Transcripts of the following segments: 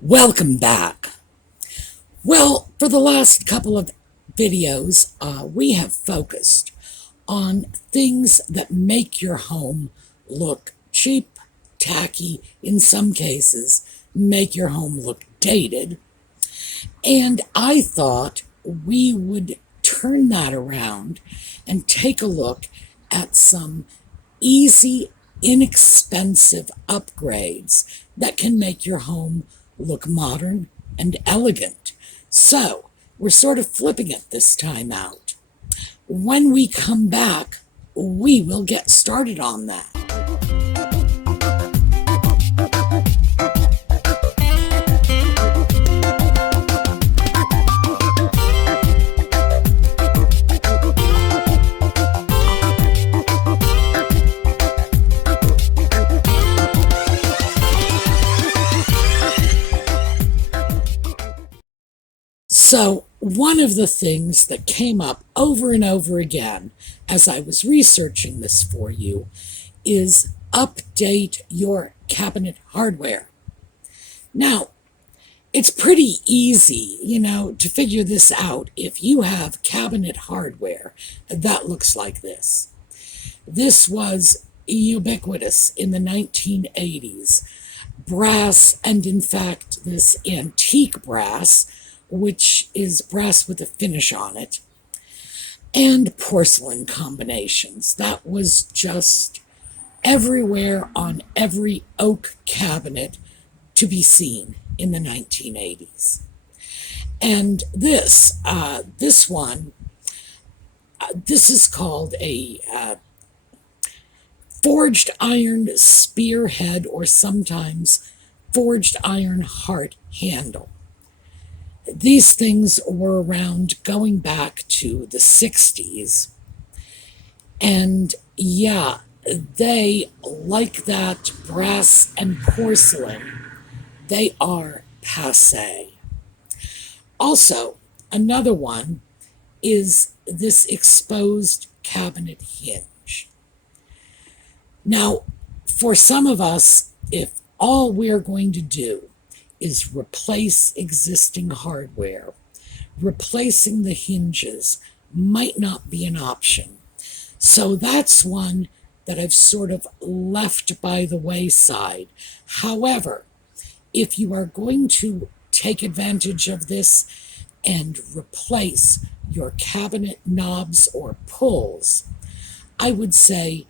Welcome back. Well, for the last couple of videos, we have focused on things that make your home look cheap, tacky, in some cases, make your home look dated. And I thought we would turn that around and take a look at some easy, inexpensive upgrades that can make your home look modern and elegant. So, we're sort of flipping it this time out. When we come back, we will get started on that. So, one of the things that came up over and over again as I was researching this for you is update your cabinet hardware. Now, it's pretty easy, to figure this out if you have cabinet hardware that looks like this. This was ubiquitous in the 1980s. Brass, and in fact, this antique brass, which is brass with a finish on it, and porcelain combinations. That was just everywhere on every oak cabinet to be seen in the 1980s. And this is called a forged iron spearhead, or sometimes forged iron heart handle. These things were around going back to the 60s. And yeah, they, like that brass and porcelain, they are passé. Also, another one is this exposed cabinet hinge. Now, for some of us, if all we're going to do is replace existing hardware, replacing the hinges might not be an option. So that's one that I've sort of left by the wayside. However, if you are going to take advantage of this and replace your cabinet knobs or pulls, I would say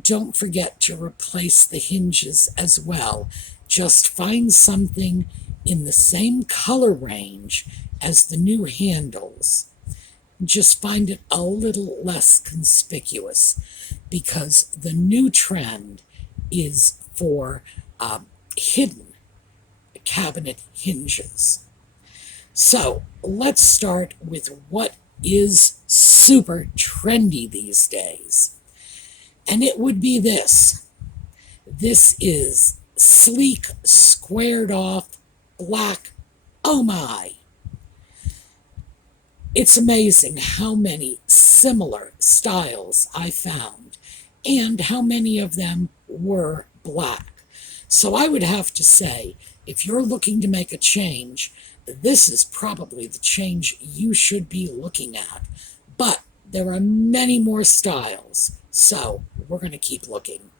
don't forget to replace the hinges as well. Just find something in the same color range as the new handles. Just find it a little less conspicuous, because the new trend is for hidden cabinet hinges. So let's start with what is super trendy these days. And it would be this. This is sleek, squared off, black. Oh my! It's amazing how many similar styles I found, and how many of them were black. So I would have to say, if you're looking to make a change, this is probably the change you should be looking at. But there are many more styles, so we're going to keep looking.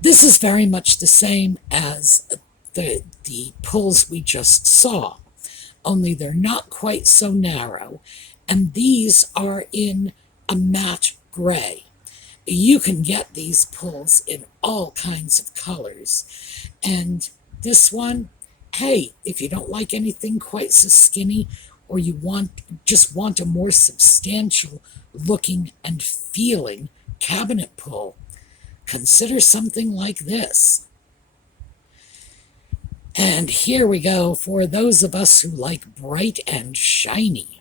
This is very much the same as the pulls we just saw, only they're not quite so narrow, and these are in a matte gray. You can get these pulls in all kinds of colors, and this one, hey, if you don't like anything quite so skinny, or you just want a more substantial looking and feeling cabinet pull, consider something like this. And here we go for those of us who like bright and shiny.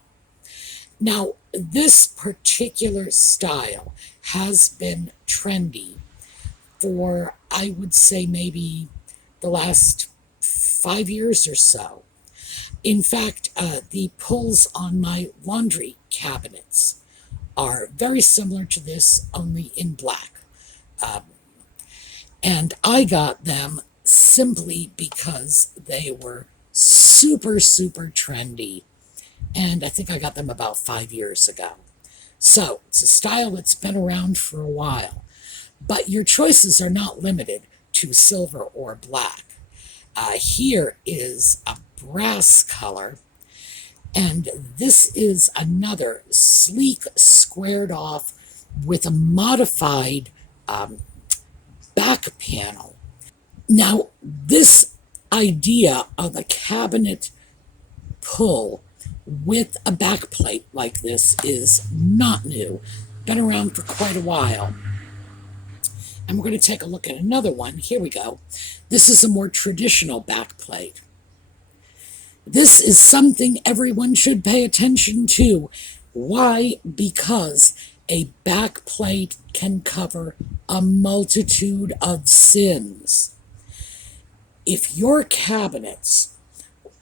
Now, this particular style has been trendy for, I would say, maybe the last 5 years or so. In fact, the pulls on my laundry cabinets are very similar to this, only in black. And I got them simply because they were super, super trendy. And I think I got them about 5 years ago. So it's a style that's been around for a while. But your choices are not limited to silver or black. Here is a brass color, and this is another sleek, squared off with a modified back panel. Now, this idea of a cabinet pull with a back plate like this is not new. Been around for quite a while. And we're going to take a look at another one. Here we go. This is a more traditional back plate. This is something everyone should pay attention to. Why? Because a back plate can cover a multitude of sins. If your cabinets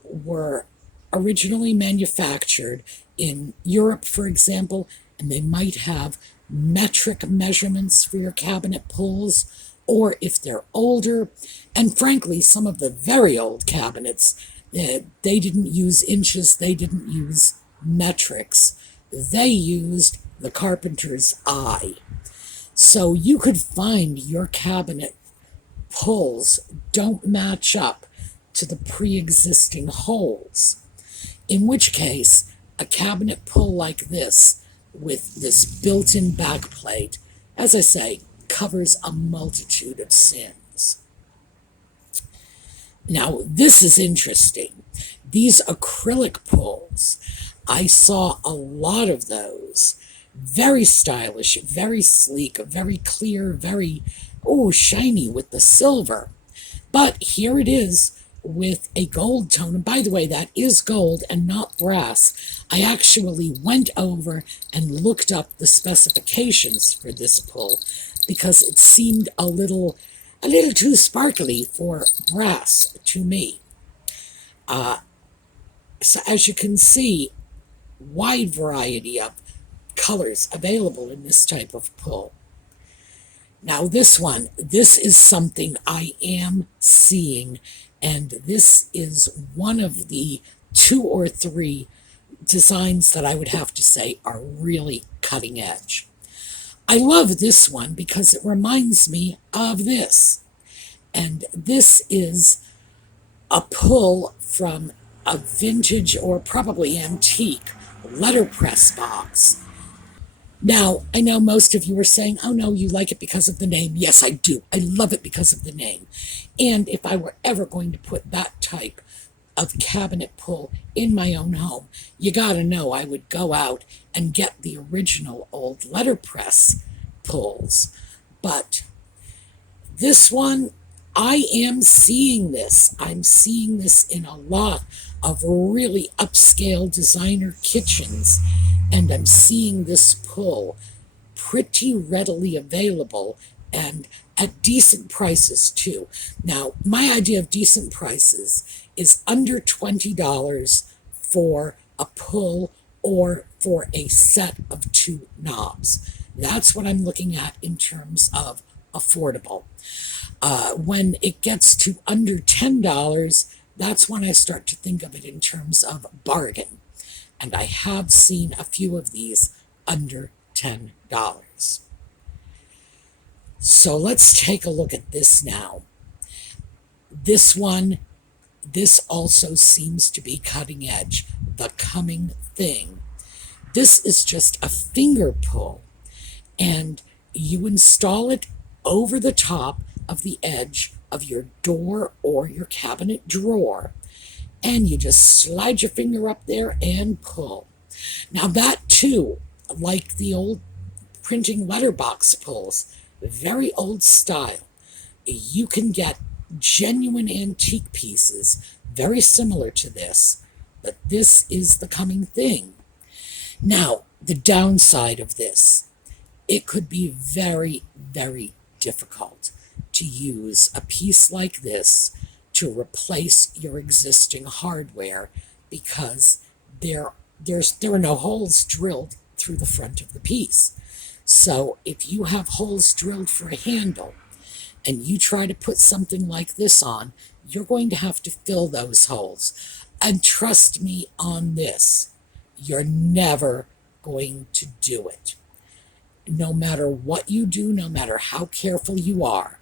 were originally manufactured in Europe, for example, and they might have metric measurements for your cabinet pulls, or if they're older, and frankly, some of the very old cabinets, they didn't use inches, they didn't use metrics, they used the carpenter's eye. So you could find your cabinet pulls don't match up to the pre-existing holes, in which case a cabinet pull like this with this built-in back plate, as I say, covers a multitude of sins. Now, this is interesting. These acrylic pulls, I saw a lot of those. Very stylish, very sleek, very clear, very, shiny with the silver. But here it is with a gold tone. And by the way, that is gold and not brass. I actually went over and looked up the specifications for this pull because it seemed a little too sparkly for brass to me. So as you can see, wide variety of colors available in this type of pull. Now this is something I am seeing, and this is one of the 2 or 3 designs that I would have to say are really cutting edge. I love this one because it reminds me of this. And this is a pull from a vintage or probably antique letterpress box. Now, I know most of you are saying, oh no, you like it because of the name. Yes, I do. I love it because of the name. And if I were ever going to put that type of cabinet pull in my own home, you gotta know I would go out and get the original old letterpress pulls. But this one, I am seeing this. I'm seeing this in a lot of really upscale designer kitchens, and I'm seeing this pull pretty readily available and at decent prices too. Now, my idea of decent prices is under $20 for a pull or for a set of 2 knobs. That's what I'm looking at in terms of affordable. When it gets to under $10, that's when I start to think of it in terms of bargain. And I have seen a few of these under $10. So let's take a look at this now. This one, this also seems to be cutting edge, the coming thing. This is just a finger pull, and you install it over the top of the edge of your door or your cabinet drawer, and you just slide your finger up there and pull. Now that too, like the old printing letterbox pulls, very old style. You can get genuine antique pieces very similar to this, but this is the coming thing. Now, the downside of this, it could be very, very difficult to use a piece like this to replace your existing hardware because there are no holes drilled through the front of the piece. So if you have holes drilled for a handle and you try to put something like this on, you're going to have to fill those holes. And trust me on this, you're never going to do it. No matter what you do, no matter how careful you are,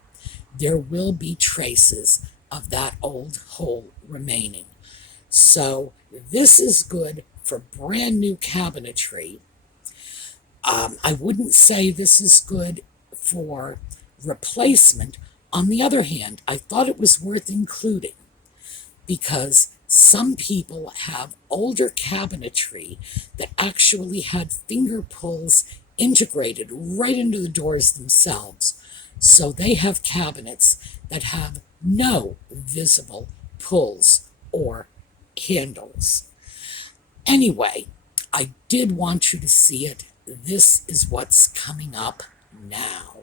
there will be traces of that old hole remaining. So this is good for brand new cabinetry. I wouldn't say this is good for replacement. On the other hand, I thought it was worth including because some people have older cabinetry that actually had finger pulls integrated right into the doors themselves. So they have cabinets that have no visible pulls or handles. Anyway, I did want you to see it. This is what's coming up now.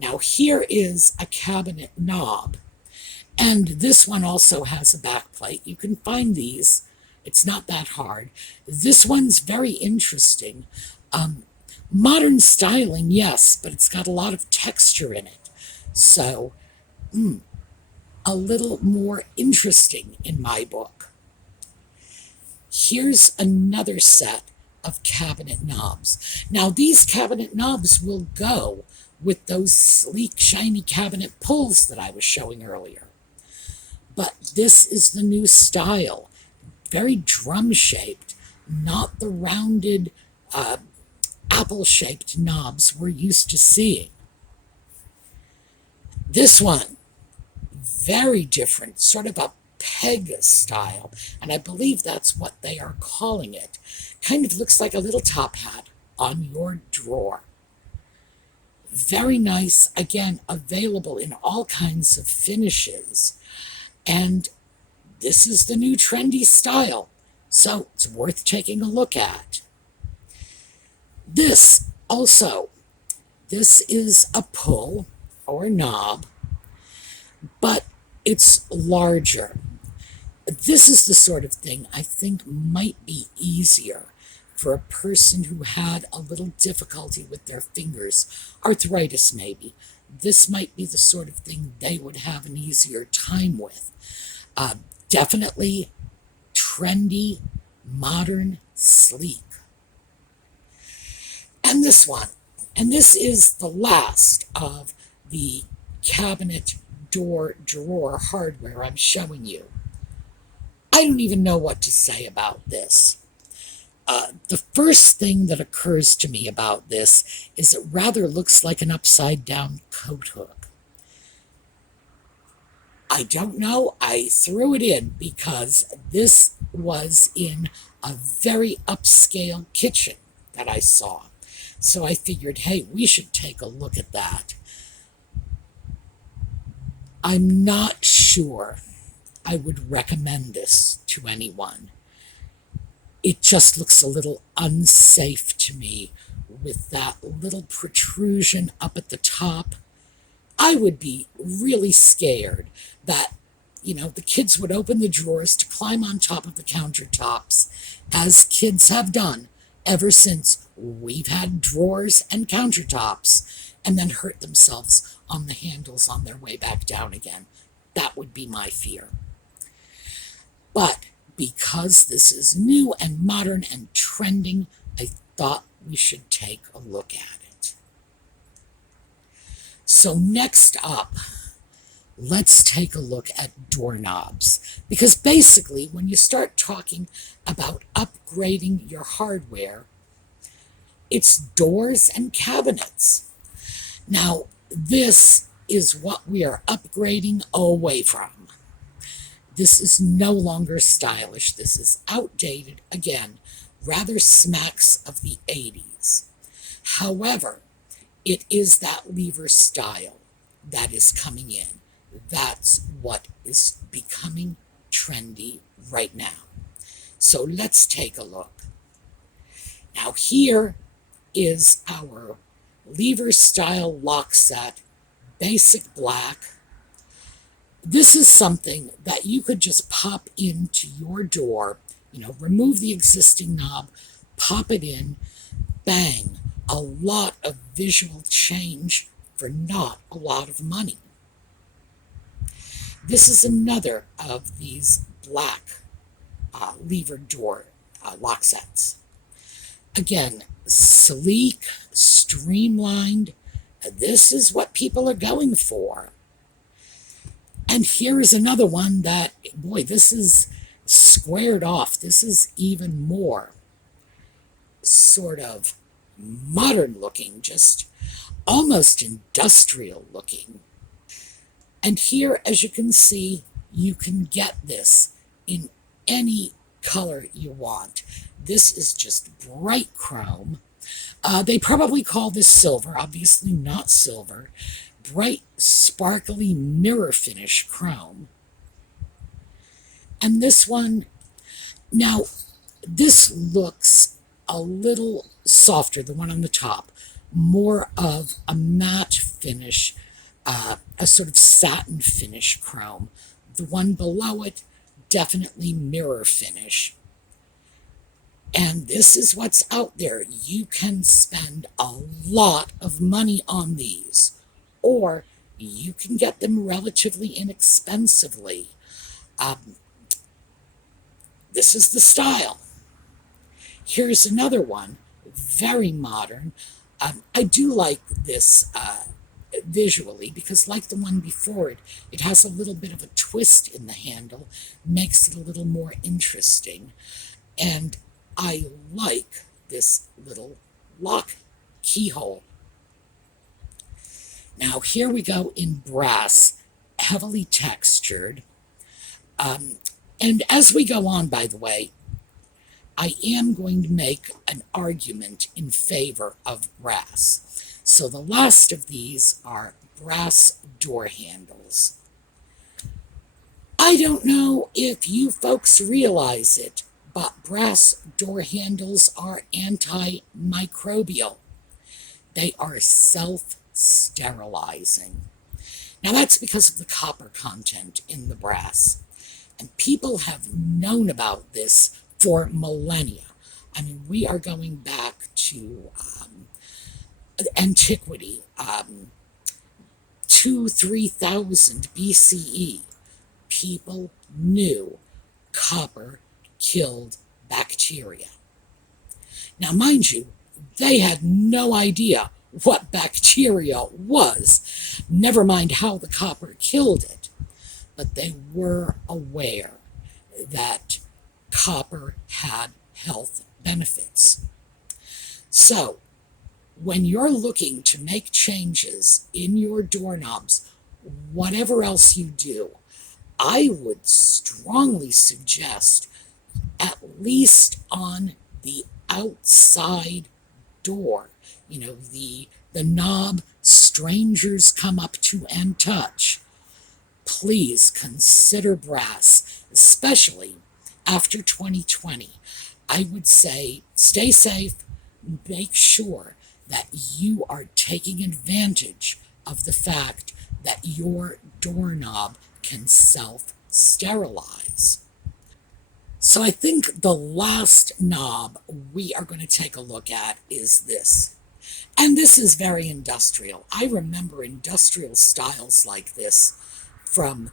Now here is a cabinet knob, and this one also has a back plate. You can find these. It's not that hard. This one's very interesting. Modern styling, yes, but it's got a lot of texture in it. So, a little more interesting in my book. Here's another set of cabinet knobs. Now, these cabinet knobs will go with those sleek, shiny cabinet pulls that I was showing earlier. But this is the new style. Very drum-shaped, not the rounded, apple-shaped knobs we're used to seeing. This one, very different, sort of a peg style, and I believe that's what they are calling it. Kind of looks like a little top hat on your drawer. Very nice, again, available in all kinds of finishes. And this is the new trendy style, so it's worth taking a look at. This also, this is a pull or a knob, but it's larger. This is the sort of thing I think might be easier for a person who had a little difficulty with their fingers, arthritis maybe. This might be the sort of thing they would have an easier time with. Definitely trendy, modern, sleek. And this one, and this is the last of the cabinet door drawer hardware I'm showing you. I don't even know what to say about this. The first thing that occurs to me about this is it rather looks like an upside-down coat hook. I don't know. I threw it in because this was in a very upscale kitchen that I saw. So I figured, hey, we should take a look at that. I'm not sure I would recommend this to anyone. It just looks a little unsafe to me with that little protrusion up at the top. I would be really scared that, the kids would open the drawers to climb on top of the countertops, as kids have done ever since we've had drawers and countertops, and then hurt themselves on the handles on their way back down again. That would be my fear. But because this is new and modern and trending, I thought we should take a look at it. So next up, let's take a look at doorknobs. Because basically, when you start talking about upgrading your hardware, it's doors and cabinets. Now, this is what we are upgrading away from. This is no longer stylish. This is outdated. Again, rather smacks of the 80s. However, it is that lever style that is coming in. That's what is becoming trendy right now. So let's take a look. Now here is our lever style lock set, basic black. This is something that you could just pop into your door, remove the existing knob, pop it in, bang, a lot of visual change for not a lot of money. This is another of these black lever door lock sets. Again, sleek, streamlined. This is what people are going for. And here is another one that, boy, this is squared off. This is even more sort of modern looking, just almost industrial looking. And here, as you can see, you can get this in any color you want. This is just bright chrome. They probably call this silver, obviously not silver. Bright, sparkly mirror finish chrome. And this one, now, this looks a little softer, the one on the top, more of a matte finish, a sort of satin finish chrome. The one below it, definitely mirror finish. And this is what's out there. You can spend a lot of money on these, or you can get them relatively inexpensively. This is the style. Here's another one, very modern. I do like this visually because, like the one before it, it has a little bit of a twist in the handle, makes it a little more interesting. And I like this little lock keyhole. Now here we go in brass, heavily textured. And as we go on, by the way, I am going to make an argument in favor of brass. So the last of these are brass door handles. I don't know if you folks realize it, but brass door handles are antimicrobial. They are self-sterilizing. Now that's because of the copper content in the brass. And people have known about this for millennia. I mean, we are going back to antiquity, 3,000 BCE. People knew copper killed bacteria. Now, mind you, they had no idea what bacteria was, never mind how the copper killed it. But they were aware that copper had health benefits. So, when you're looking to make changes in your doorknobs, whatever else you do, I would strongly suggest, at least on the outside door, you know, the knob strangers come up to and touch, please consider brass, especially after 2020. I would say stay safe, make sure that you are taking advantage of the fact that your doorknob can self-sterilize. So I think the last knob we are going to take a look at is this. And this is very industrial. I remember industrial styles like this from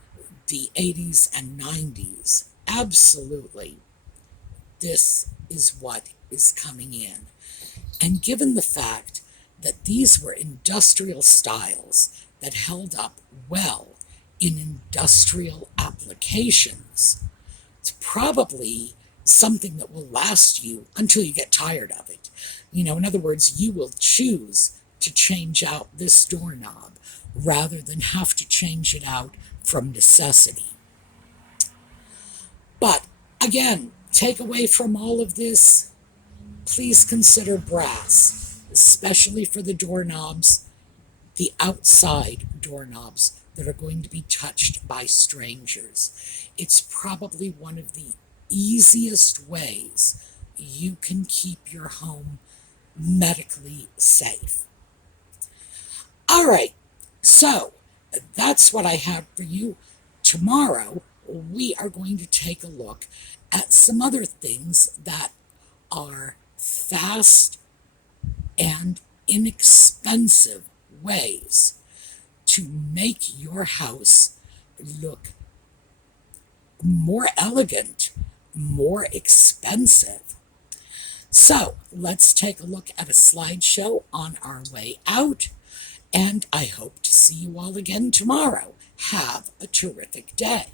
the 80s and 90s. Absolutely. This is what is coming in. And given the fact that these were industrial styles that held up well in industrial applications, it's probably something that will last you until you get tired of it. You know, in other words, you will choose to change out this doorknob rather than have to change it out from necessity. But again, take away from all of this, please consider brass, especially for the doorknobs, the outside doorknobs that are going to be touched by strangers. It's probably one of the easiest ways you can keep your home medically safe. All right, so that's what I have for you. Tomorrow, we are going to take a look at some other things that are fast and inexpensive ways to make your house look more elegant, more expensive. So let's take a look at a slideshow on our way out, and I hope to see you all again tomorrow. Have a terrific day.